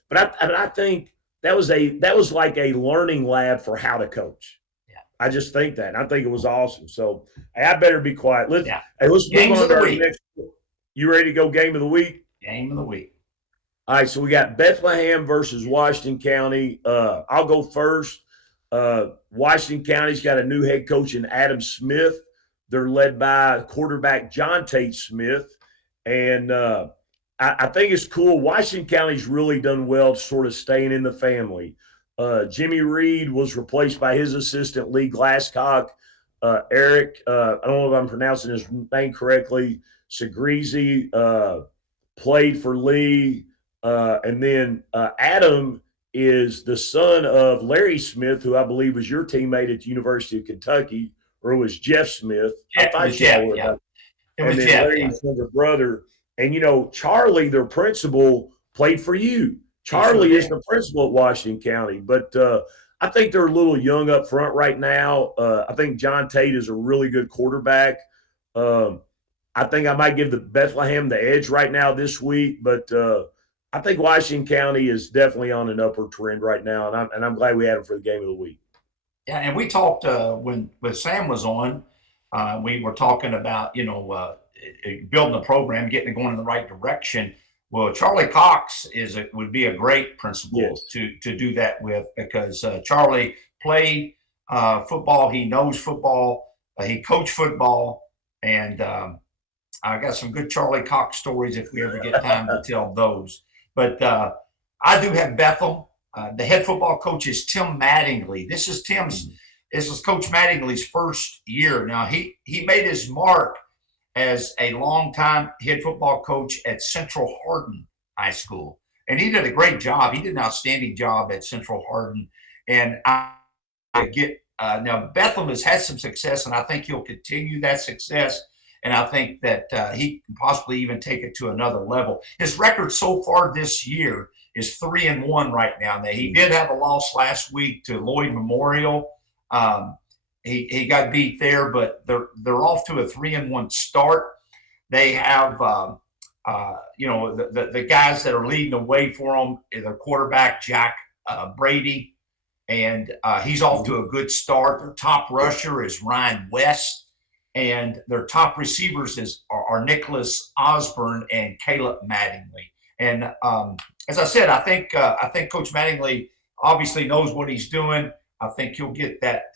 but I think that was like a learning lab for how to coach. Yeah. I just think that. And I think it was awesome. So hey, I better be quiet. Let's move Games on of to the our week. next. You ready to go game of the week? Game of the week. All right, so we got Bethlehem versus Washington County. I'll go first. Washington County's got a new head coach in Adam Smith. They're led by quarterback John Tate Smith. And I think it's cool. Washington County's really done well sort of staying in the family. Jimmie Reed was replaced by his assistant, Lee Glasscock. Eric, I don't know if I'm pronouncing his name correctly, Segreezy played for Lee. And then Adam is the son of Larry Smith, who I believe was your teammate at the University of Kentucky, or it was Jeff Smith. It was Jeff. Larry's younger brother. And, Charlie, their principal, played for you. Charlie is the principal at Washington County. But I think they're a little young up front right now. I think John Tate is a really good quarterback. I think I might give the Bethlehem the edge right now this week. But I think Washington County is definitely on an upward trend right now. And I'm glad we had them for the game of the week. Yeah, and we talked when Sam was on. We were talking about, building a program, getting it going in the right direction. Well, Charlie Cox would be a great principal to do that with, because Charlie played football. He knows football. He coached football. And I got some good Charlie Cox stories if we ever get time to tell those. But I do have Bethel. The head football coach is Tim Mattingly. This is Coach Mattingly's first year. Now, he made his mark as a longtime head football coach at Central Hardin High School. And he did a great job. He did an outstanding job at Central Hardin. And now Bethel has had some success, and I think he'll continue that success. And I think that he can possibly even take it to another level. His record so far this year is 3-1 right now. Now, he did have a loss last week to Lloyd Memorial. He got beat there, but they're off to a 3-1 start. They have the guys that are leading the way for them. Their quarterback Jack Brady, and he's off to a good start. Their top rusher is Ryan West, and their top receivers are Nicholas Osborne and Caleb Mattingly. And as I said, I think Coach Mattingly obviously knows what he's doing. I think he'll get that.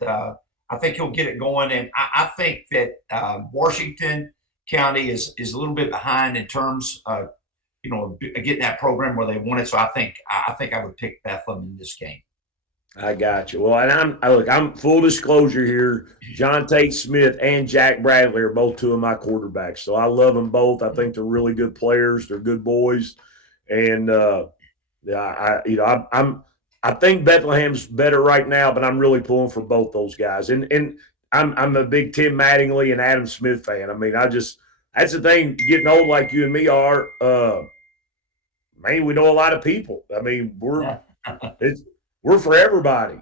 I think he'll get it going, and I think that Washington County is a little bit behind in terms of getting that program where they want it. So I think I would pick Bethlehem in this game. I got you. Well, and I'm full disclosure here. John Tate Smith and Jack Bradley are both 2 of my quarterbacks, so I love them both. I think they're really good players. They're good boys, and I think Bethlehem's better right now, but I'm really pulling for both those guys. And I'm a big Tim Mattingly and Adam Smith fan. I mean, that's the thing, getting old like you and me are, man, we know a lot of people. I mean, we're for everybody,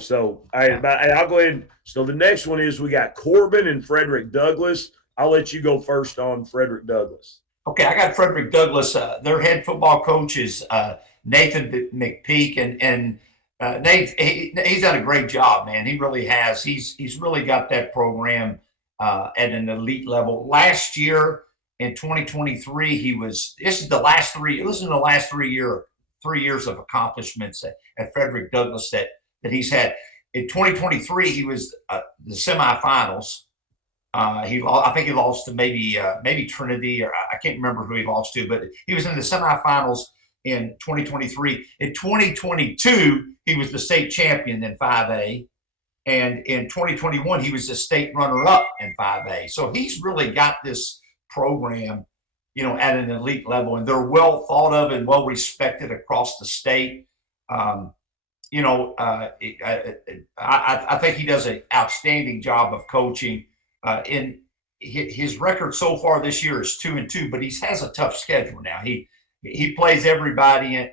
So I'll go ahead. So the next one is we got Corbin and Frederick Douglass. I'll let you go first on Frederick Douglass. Okay, I got Frederick Douglass. Their head football coach is Nathan McPeek, and Nate, he's done a great job, man. He really has. He's really got that program at an elite level. Last year in 2023, this is the last 3 years of accomplishments at Frederick Douglass that he's had. In 2023, he was the semifinals. I think he lost to maybe Trinity, or I can't remember who he lost to, but he was in the semifinals in 2023. In 2022, he was the state champion in 5A. And in 2021, he was the state runner-up in 5A. So he's really got this program, at an elite level, and they're well thought of and well respected across the state. I think he does an outstanding job of coaching. In his record so far this year is 2-2, but he has a tough schedule now. He plays everybody,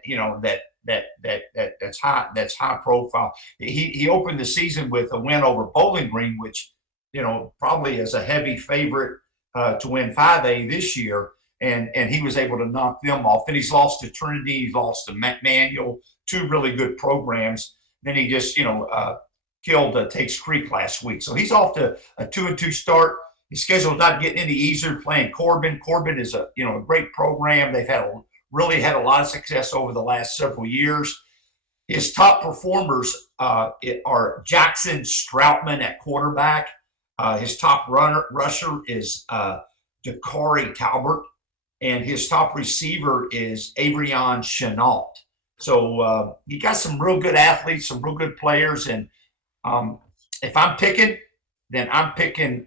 that's high profile. He opened the season with a win over Bowling Green, which probably is a heavy favorite to win 5A this year, and he was able to knock them off. And he's lost to Trinity, he's lost to Manual, two really good programs. Then he just killed Tate's Creek last week, so he's off to a 2-2 start. His schedule's not getting any easier. Playing Corbin. Corbin is a great program. They've really had a lot of success over the last several years. His top performers are Jaxon, Strautman at quarterback. His top rusher is Dakari, Talbert, and his top receiver is Aveion, Chenault. So you got some real good athletes, some real good players, and if I'm picking, then I'm picking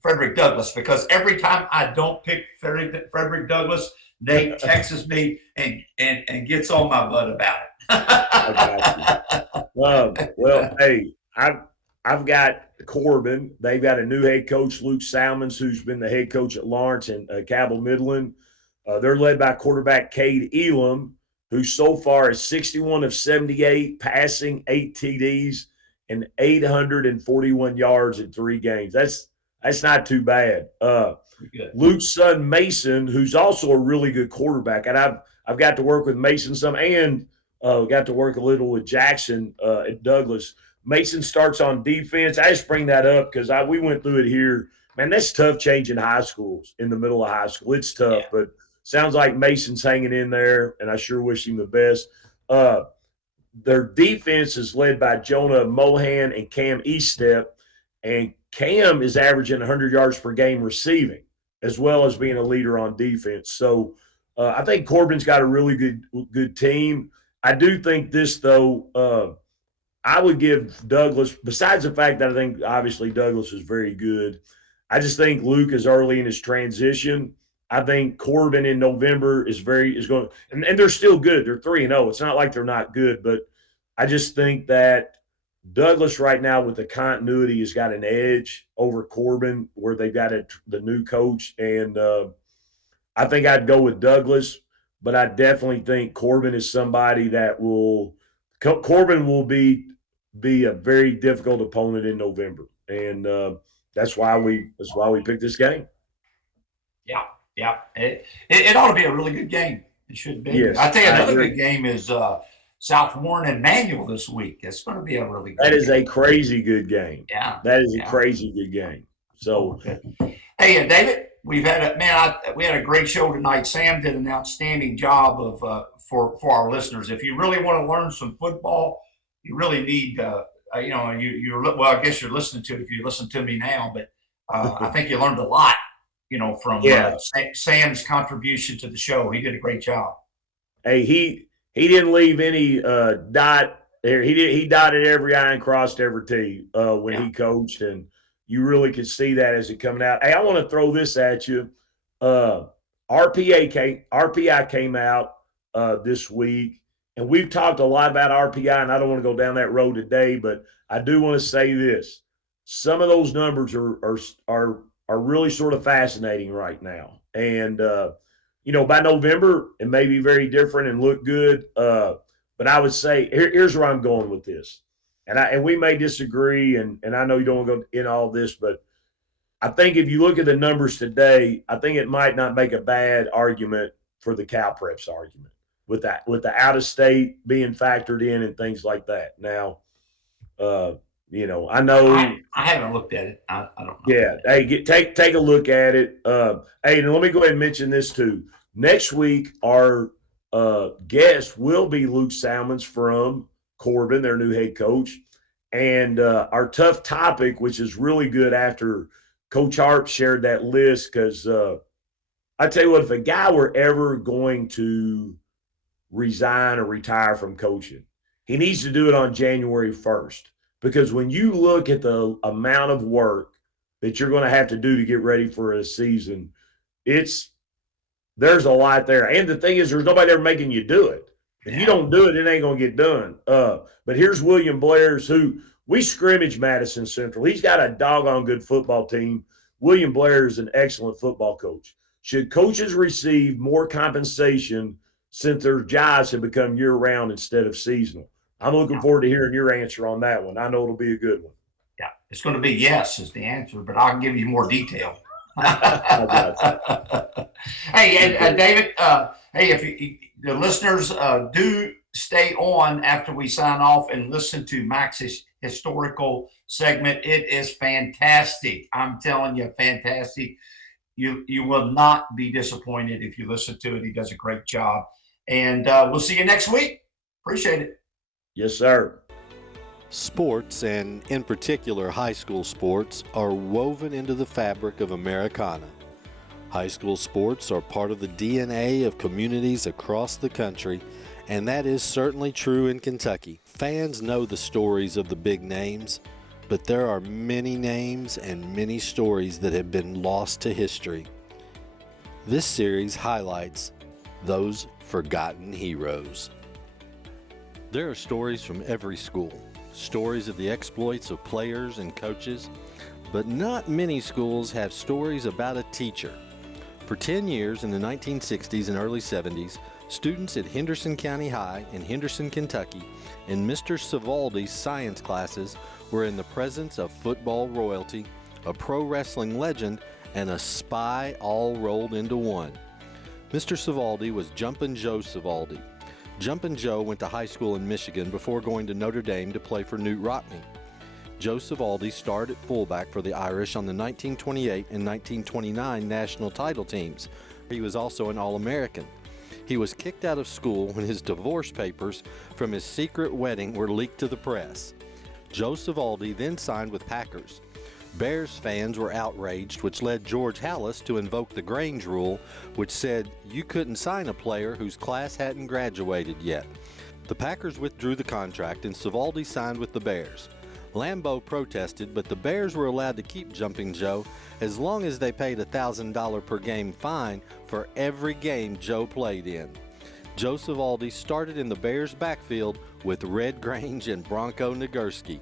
Frederick Douglass, because every time I don't pick Frederick Douglass, Nate texts me and gets on my butt about it. I got you. Well, hey, I've got Corbin. They've got a new head coach, Luke Salmons, who's been the head coach at Lawrence and Cabell Midland. They're led by quarterback Cade Elam, who so far is 61 of 78, passing 8 TDs and 841 yards in 3 games. That's not too bad. Luke's son Mason, who's also a really good quarterback, and I've got to work with Mason some, and got to work a little with Jaxon at Douglas. Mason starts on defense. I just bring that up because we went through it here. Man, that's tough changing high schools in the middle of high school. It's tough, but sounds like Mason's hanging in there, and I sure wish him the best. Their defense is led by Jonah Mohan and Cam Eastep, and Cam is averaging 100 yards per game receiving, as well as being a leader on defense. So I think Corbin's got a really good team. I do think this, though, I would give Douglas, besides the fact that I think obviously Douglas is very good, I just think Luke is early in his transition. I think Corbin in November is going, and they're still good. They're 3-0. It's not like they're not good, but I just think that Douglas right now with the continuity has got an edge over Corbin, where they've got the new coach. And I think I'd go with Douglas, but I definitely think Corbin is somebody that Corbin will be a very difficult opponent in November. And that's why we picked this game. Yeah. It ought to be a really good game. It should be. Yes, I think another good game is South Warren and Manual this week. It's going to be a really good game. That is a crazy good game. Yeah. That is a crazy good game. So, hey, David, we had a great show tonight. Sam did an outstanding job of for our listeners. If you really want to learn some football, you really need well, I guess you're listening to it if you listen to me now, but I think you learned a lot, from Sam's contribution to the show. He did a great job. Hey, he didn't leave any dot there. He dotted every I and crossed every T when he coached, and you really could see that as it coming out. Hey, I want to throw this at you. RPI came out this week, and we've talked a lot about RPI, and I don't want to go down that road today, but I do want to say this. Some of those numbers are really sort of fascinating right now. And, by November, it may be very different and look good. But I would say here's where I'm going with this. And we may disagree, and I know you don't want to go in all this, but I think if you look at the numbers today, I think it might not make a bad argument for the Cal Preps argument with the out-of-state being factored in and things like that. Now, I know I haven't looked at it. I don't know. Yeah, hey, take a look at it. Hey, and let me go ahead and mention this too. Next week, our guest will be Luke Salmons from Corbin, their new head coach, and our tough topic, which is really good after Coach Harp shared that list, because I tell you what, if a guy were ever going to resign or retire from coaching, he needs to do it on January 1st. Because when you look at the amount of work that you're going to have to do to get ready for a season, there's a lot there. And the thing is, there's nobody ever making you do it. If you don't do it, it ain't going to get done. But here's William Blair's, who we scrimmage Madison Central. He's got a doggone good football team. William Blair is an excellent football coach. Should coaches receive more compensation since their jobs have become year-round instead of seasonal? I'm looking forward to hearing your answer on that one. I know it'll be a good one. Yeah, it's going to be yes is the answer, but I'll give you more detail. Hey, David, hey, if the listeners do stay on after we sign off and listen to Max's historical segment, it is fantastic. I'm telling you, fantastic. You will not be disappointed if you listen to it. He does a great job. And we'll see you next week. Appreciate it. Yes, sir. Sports, and in particular high school sports, are woven into the fabric of Americana. High school sports are part of the DNA of communities across the country, and that is certainly true in Kentucky. Fans know the stories of the big names, but there are many names and many stories that have been lost to history. This series highlights those forgotten heroes. There are stories from every school, stories of the exploits of players and coaches, but not many schools have stories about a teacher. For 10 years in the 1960s and early 70s, students at Henderson County High in Henderson, Kentucky, in Mr. Savaldi's science classes were in the presence of football royalty, a pro wrestling legend, and a spy all rolled into one. Mr. Savaldi was Jumpin' Joe Savaldi. Jumpin' Joe went to high school in Michigan before going to Notre Dame to play for Newt Rockne. Joe Savaldi starred at fullback for the Irish on the 1928 and 1929 national title teams. He was also an All-American. He was kicked out of school when his divorce papers from his secret wedding were leaked to the press. Joe Savaldi then signed with Packers. Bears fans were outraged, which led George Halas to invoke the Grange rule, which said you couldn't sign a player whose class hadn't graduated yet. The Packers withdrew the contract and Savaldi signed with the Bears. Lambeau protested, but the Bears were allowed to keep Jumping Joe as long as they paid a $1,000 per game fine for every game Joe played in. Joe Savaldi started in the Bears' backfield with Red Grange and Bronco Nagurski.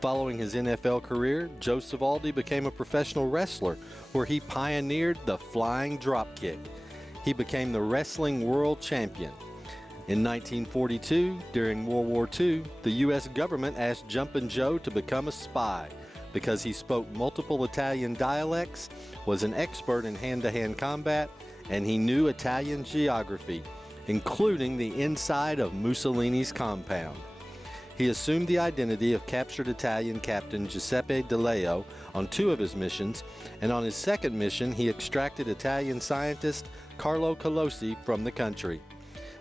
Following his NFL career, Joe Savaldi became a professional wrestler where he pioneered the flying drop kick. He became the wrestling world champion. In 1942, during World War II, the U.S. government asked Jumpin' Joe to become a spy because he spoke multiple Italian dialects, was an expert in hand-to-hand combat, and he knew Italian geography, including the inside of Mussolini's compound. He assumed the identity of captured Italian captain Giuseppe De Leo on 2 of his missions, and on his second mission he extracted Italian scientist Carlo Colosi from the country.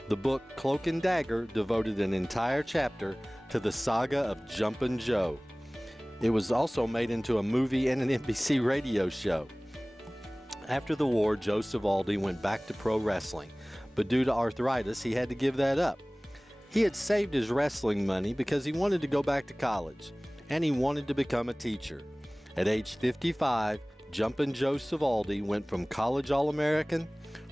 The book Cloak and Dagger devoted an entire chapter to the saga of Jumpin' Joe. It was also made into a movie and an NBC radio show. After the war, Joe Savaldi went back to pro wrestling, but due to arthritis he had to give that up. He had saved his wrestling money because he wanted to go back to college, and he wanted to become a teacher. At age 55, Jumpin' Joe Savaldi went from college All-American,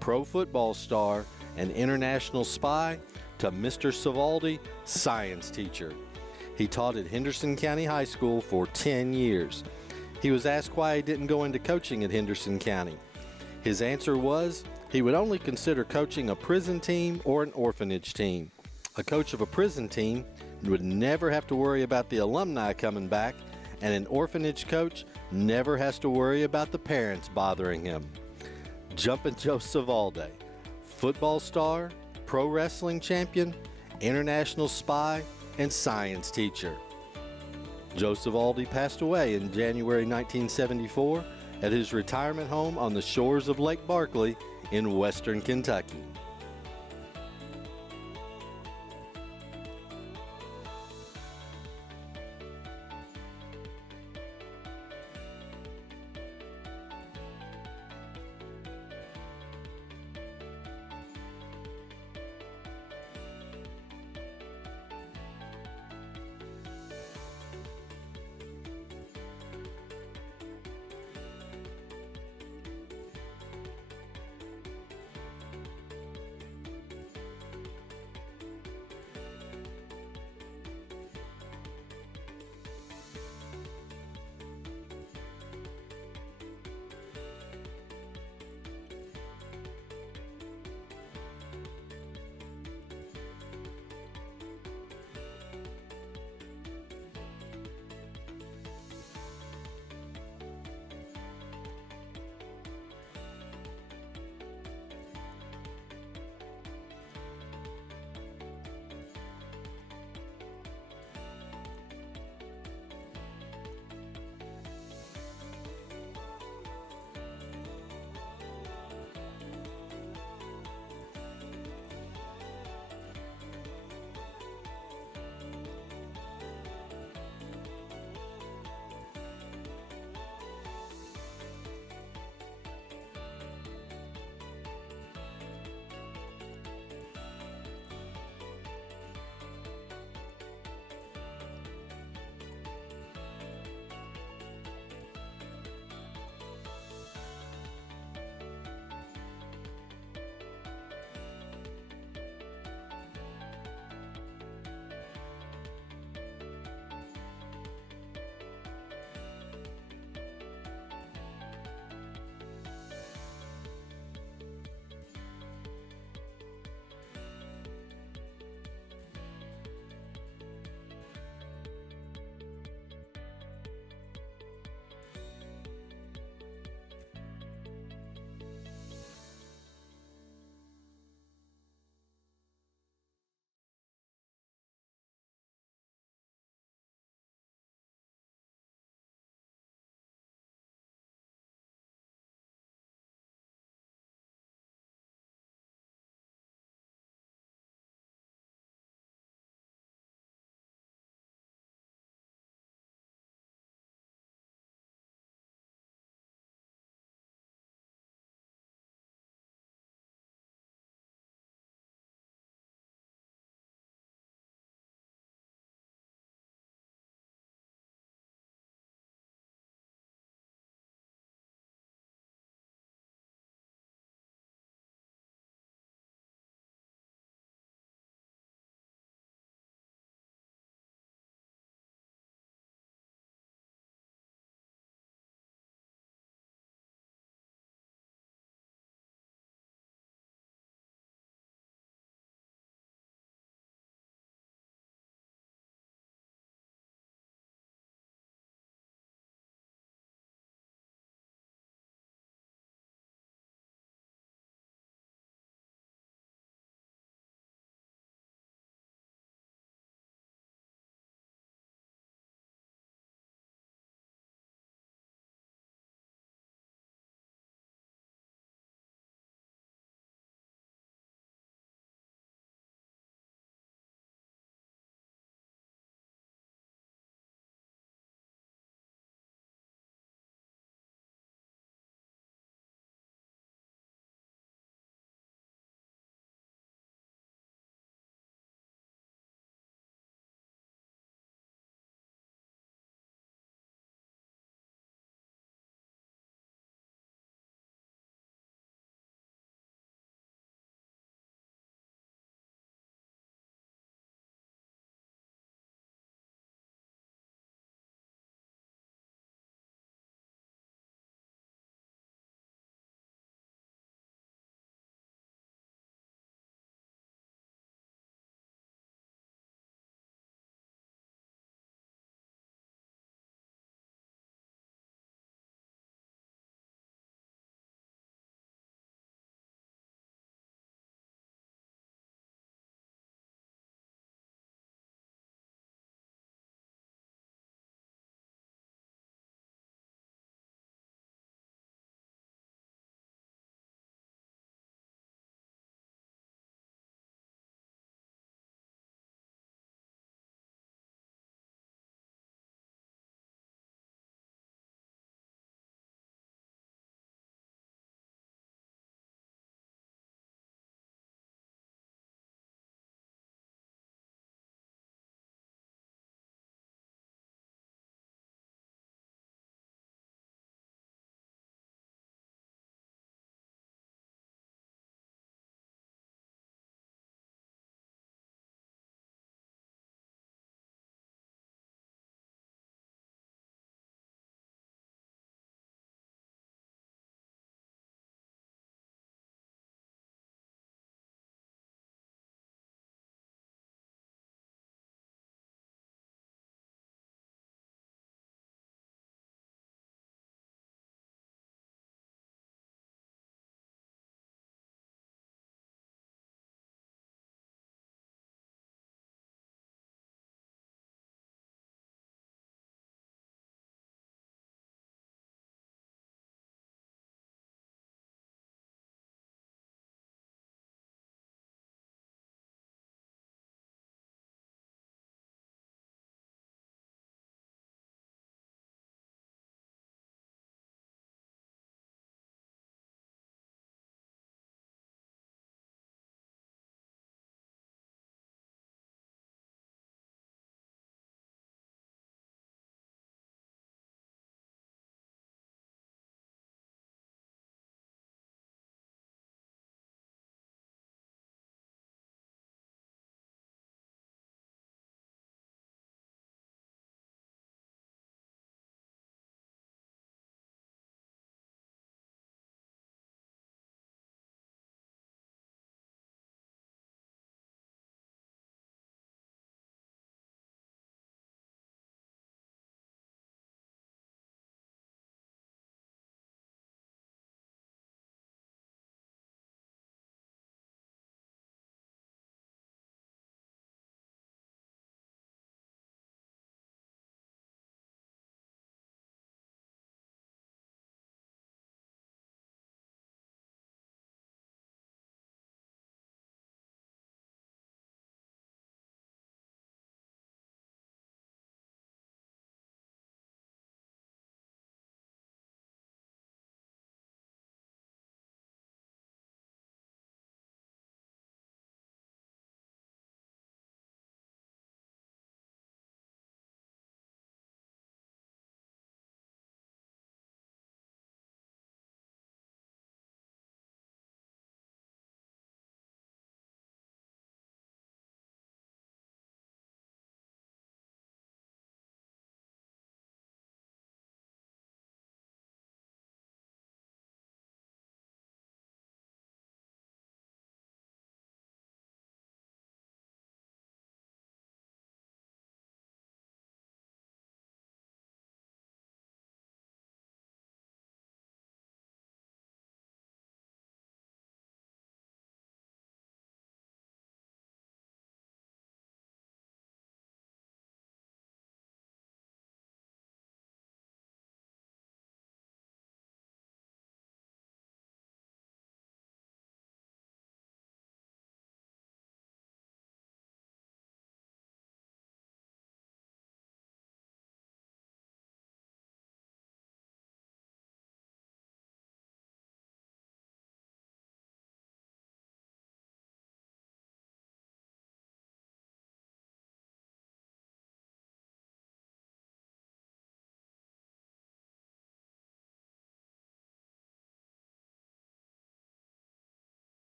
pro football star, and international spy to Mr. Savaldi, science teacher. He taught at Henderson County High School for 10 years. He was asked why he didn't go into coaching at Henderson County. His answer was he would only consider coaching a prison team or an orphanage team. A coach of a prison team would never have to worry about the alumni coming back, and an orphanage coach never has to worry about the parents bothering him. Jumpin' Joe Savaldi, football star, pro wrestling champion, international spy, and science teacher. Joe Savaldi passed away in January 1974 at his retirement home on the shores of Lake Barkley in western Kentucky.